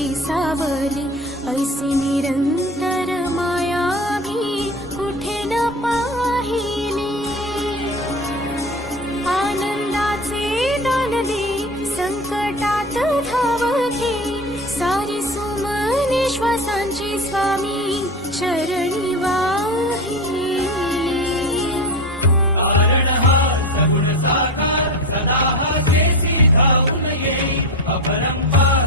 तुझी सावली, ऐसी निरंतर माया भी कुठे न पाहिली। आनंदाचे दान दे, संकटात धाव घे, सारी सुमने श्वासांची स्वामी चरणी वाहिली। सगुण साकार सदा जेसी धावून ये, अपरंपार